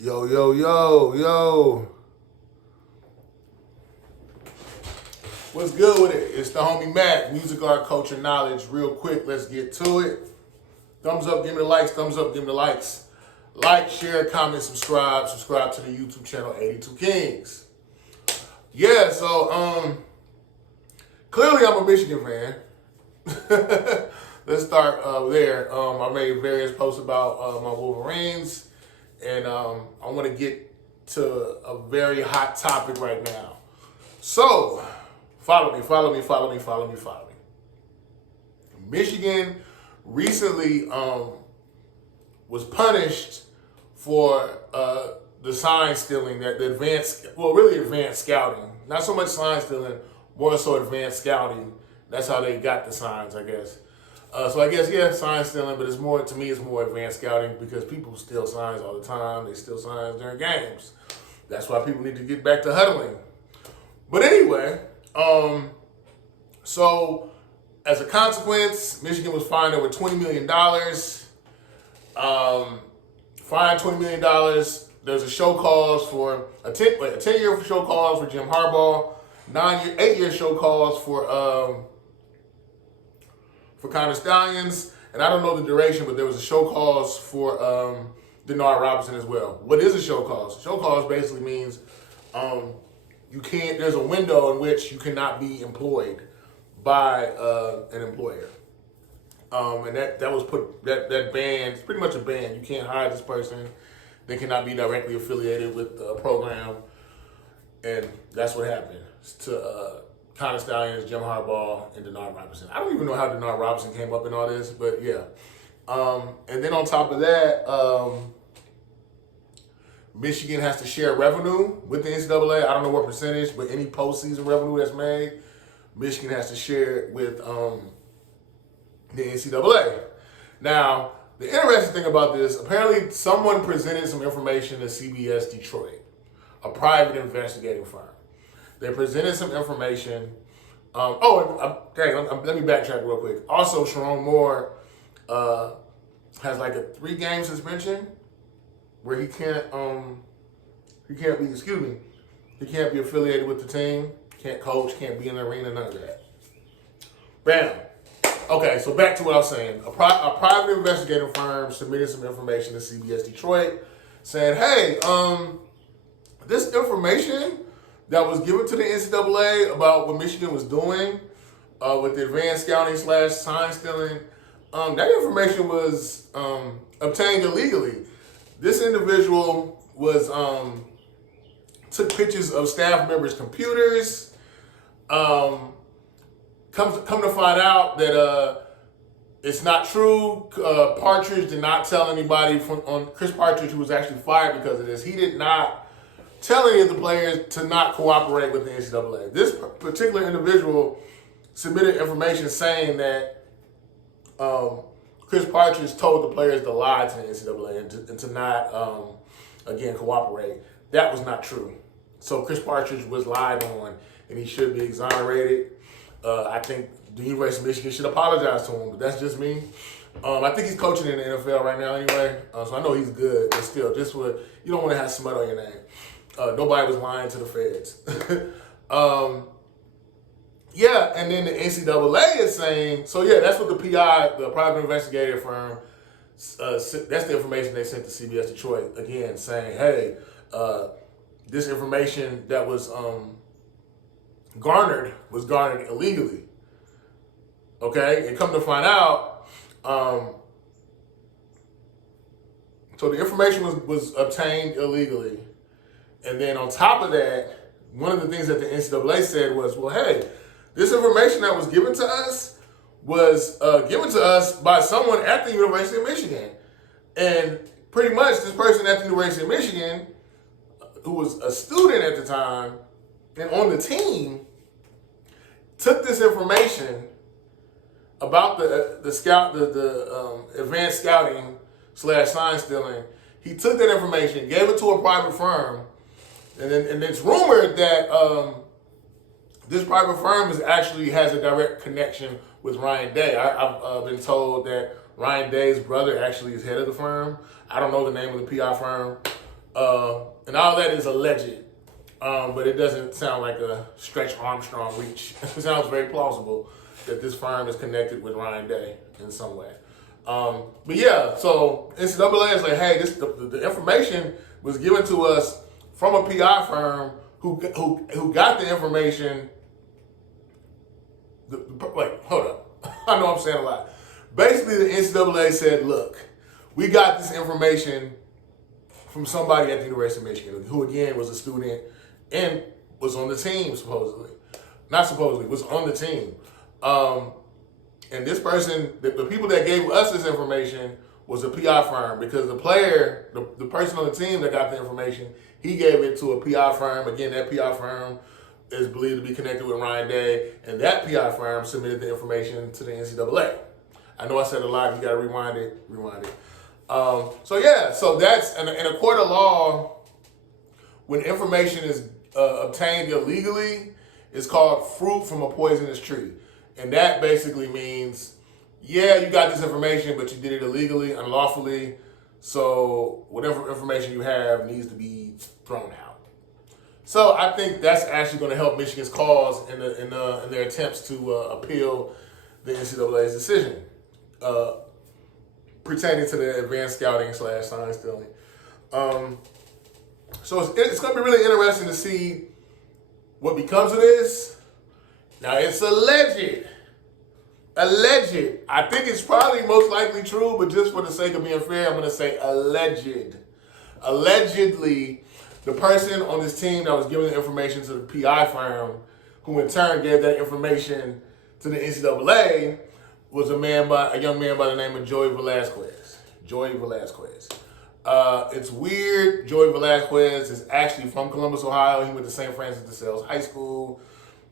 Yo, yo, yo, yo. What's good with it? It's the homie Mac, music, art, culture, knowledge. Real quick, let's get to it. Thumbs up, give me the likes. Thumbs up, give me the likes. Like, share, comment, subscribe. Subscribe to the YouTube channel 82 Kings. Yeah, so clearly I'm a Michigan fan. Let's start there. I made various posts about my Wolverines, and I want to get to a very hot topic right now. So, follow me. Michigan recently was punished for the sign stealing, the advanced scouting. Not so much sign stealing, more so advanced scouting. That's how they got the signs, I guess. So I guess, yeah, sign stealing, but it's more advanced scouting because people steal signs all the time. They steal signs during games. That's why people need to get back to huddling. But anyway, so as a consequence, Michigan was fined over $20 million. Fined $20 million. There's a show cause for a 10-year show cause for Jim Harbaugh, 8-year show cause for Connor Stallions, and I don't know the duration, but there was a show cause for Denard Robinson as well. What is a show cause? Show cause basically means you can't. There's a window in which you cannot be employed by an employer, and that was put that ban. It's pretty much a ban. You can't hire this person. They cannot be directly affiliated with the program, and that's what happened to Connor Stallions, Jim Harbaugh, and Denard Robinson. I don't even know how Denard Robinson came up in all this, but yeah. And then on top of that, Michigan has to share revenue with the NCAA. I don't know what percentage, but any postseason revenue that's made, Michigan has to share it with the NCAA. Now, the interesting thing about this, apparently someone presented some information to CBS Detroit, a private investigating firm. They presented some information. Let me backtrack real quick. Also, Sharon Moore has like a 3-game suspension where he can't be affiliated with the team, can't coach, can't be in the arena, none of that. Bam. Okay, so back to what I was saying. A private investigating firm submitted some information to CBS Detroit saying, hey, this information that was given to the NCAA about what Michigan was doing with the advanced scouting / sign stealing, that information was obtained illegally. This individual was took pictures of staff members' computers. Come to find out that it's not true. Partridge did not tell anybody Chris Partridge, who was actually fired because of this. He did not tell any of the players to not cooperate with the NCAA. This particular individual submitted information saying that Chris Partridge told the players to lie to the NCAA and to not, again, cooperate. That was not true. So Chris Partridge was lied on, and he should be exonerated. I think the University of Michigan should apologize to him, but that's just me. I think he's coaching in the NFL right now anyway, so I know he's good, but still, you don't want to have smut on your name. Nobody was lying to the feds. Yeah, and then the NCAA is saying, so yeah, that's what the PI, the private investigator firm, that's the information they sent to CBS Detroit, again, saying, hey, this information that was garnered illegally. Okay, and come to find out, so the information was obtained illegally. And then on top of that, one of the things that the NCAA said was, well, hey, this information that was given to us was given to us by someone at the University of Michigan. And pretty much this person at the University of Michigan, who was a student at the time and on the team, took this information about the advanced scouting / sign stealing. He took that information, gave it to a private firm, and it's rumored that this private firm has a direct connection with Ryan Day. I've been told that Ryan Day's brother actually is head of the firm. I don't know the name of the PI firm, And all that is alleged, but it doesn't sound like a Stretch Armstrong reach. It sounds very plausible that this firm is connected with Ryan Day in some way. But yeah, so NCAA is like, hey, the information was given to us from a PI firm who got the information. Hold up. I know I'm saying a lot. Basically, the NCAA said, look, we got this information from somebody at the University of Michigan who, again, was a student and was on the team, supposedly. Not supposedly, was on the team. And this person, the people that gave us this information was a PI firm, because the player, the person on the team that got the information, he gave it to a PI firm. Again, that PI firm is believed to be connected with Ryan Day, and that PI firm submitted the information to the NCAA. I know I said a lot. You got to rewind it. So that's, in a court of law, when information is obtained illegally, it's called fruit from a poisonous tree. And that basically means, yeah, you got this information, but you did it illegally, unlawfully. So whatever information you have needs to be thrown out. So I think that's actually going to help Michigan's cause in their attempts to appeal the NCAA's decision pertaining to the advanced scouting / sign stealing. So it's going to be really interesting to see what becomes of this. Now, it's alleged. I think it's probably most likely true, but just for the sake of being fair, I'm going to say alleged. Allegedly, the person on this team that was giving the information to the PI firm, who in turn gave that information to the NCAA, was a young man by the name of Joey Velasquez. It's weird. Joey Velasquez is actually from Columbus, Ohio. He went to St. Francis de Sales High School,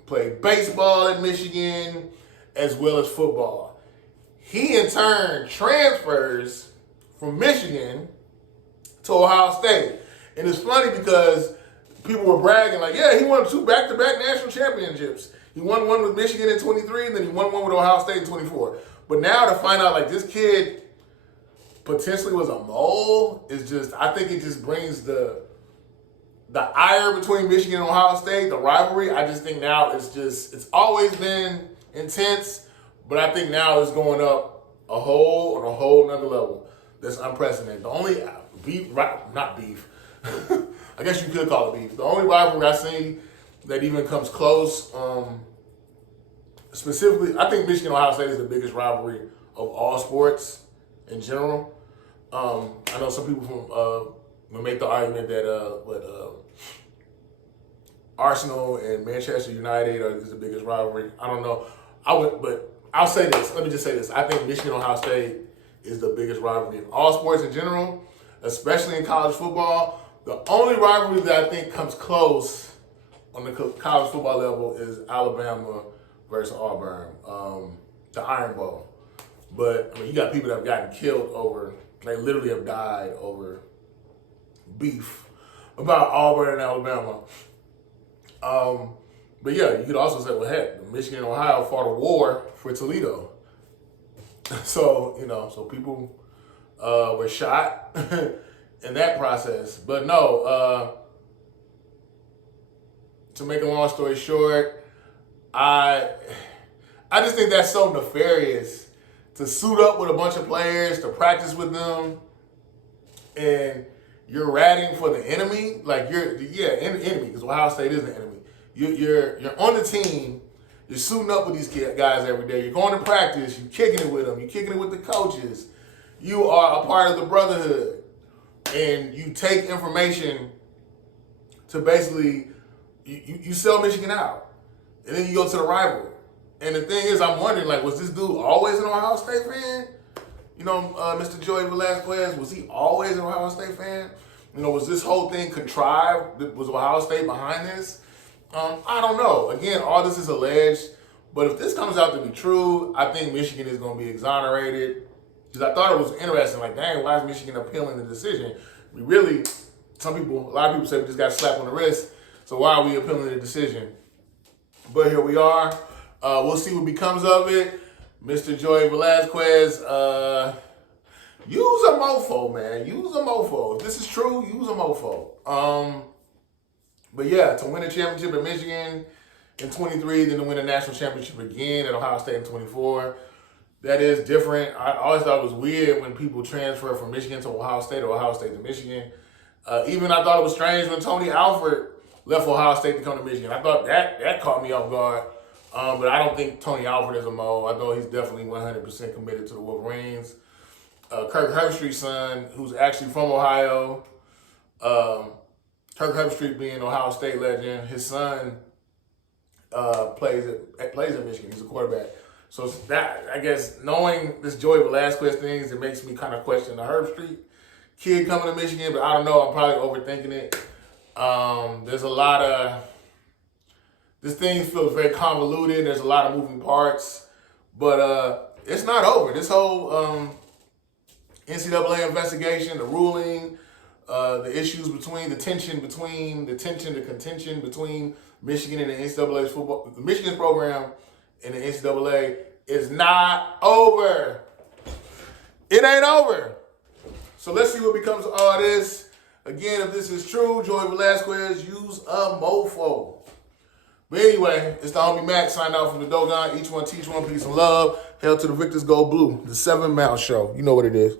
played baseball at Michigan, as well as football. He, in turn, transfers from Michigan to Ohio State. And it's funny because people were bragging, like, yeah, he won 2 back-to-back national championships. He won one with Michigan in 23, and then he won one with Ohio State in 24. But now to find out, like, this kid potentially was a mole is just, I think it just brings the ire between Michigan and Ohio State, the rivalry. I just think now it's always been intense, but I think now it's going up on a whole nother level that's unprecedented. The only not beef, I guess you could call it beef. The only rivalry I see that even comes close, specifically, I think Michigan-Ohio State is the biggest rivalry of all sports in general. I know some people will make the argument that Arsenal and Manchester United is the biggest rivalry. I don't know. But I'll say this. Let me just say this. I think Michigan-Ohio State is the biggest rivalry in all sports in general, especially in college football. The only rivalry that I think comes close on the college football level is Alabama versus Auburn, the Iron Bowl. But, I mean, you got people that have gotten killed over, they literally have died over beef about Auburn and Alabama. But yeah, you could also say, well, heck, Michigan and Ohio fought a war for Toledo. So, so people were shot in that process. But no, to make a long story short, I just think that's so nefarious to suit up with a bunch of players, to practice with them, and you're ratting for the enemy. Like enemy, because Ohio State is the enemy. You're on the team. You're suiting up with these guys every day. You're going to practice. You're kicking it with them. You're kicking it with the coaches. You are a part of the brotherhood, and you take information to basically you sell Michigan out, and then you go to the rival. And the thing is, I'm wondering, like, was this dude always an Ohio State fan? Mr. Joey Velasquez, was he always an Ohio State fan? Was this whole thing contrived? Was Ohio State behind this? I don't know. Again, all this is alleged. But if this comes out to be true, I think Michigan is going to be exonerated. Because I thought it was interesting. Like, dang, why is Michigan appealing the decision? A lot of people say we just got slapped on the wrist. So why are we appealing the decision? But here we are. We'll see what becomes of it. Mr. Joey Velasquez, use a mofo, man. Use a mofo. If this is true, use a mofo. But yeah, to win a championship at Michigan in 23, then to win a national championship again at Ohio State in 24, that is different. I always thought it was weird when people transfer from Michigan to Ohio State or Ohio State to Michigan. Even I thought it was strange when Tony Alford left Ohio State to come to Michigan. I thought that caught me off guard. But I don't think Tony Alford is a Mo. I know he's definitely 100% committed to the Wolverines. Kirk Herbstreit's son, who's actually from Ohio, Kirk Herbstreit being an Ohio State legend, his son plays at Michigan. He's a quarterback. So that, I guess, knowing this Joey Velasquez things, it makes me kind of question the Herbstreit kid coming to Michigan, but I don't know. I'm probably overthinking it. There's a lot of, this thing feels very convoluted. There's a lot of moving parts, but it's not over. This whole NCAA investigation, the ruling, the issues between the contention between Michigan and the NCAA's football, the Michigan's program and the NCAA is not over. It ain't over. So let's see what becomes of all this. Again, if this is true, Joey Velasquez, use a mofo. But anyway, it's the homie Mac signing out from the Dogon. Each one teach one, peace and love. Hail to the victors, go blue. The 7 Mile Show. You know what it is.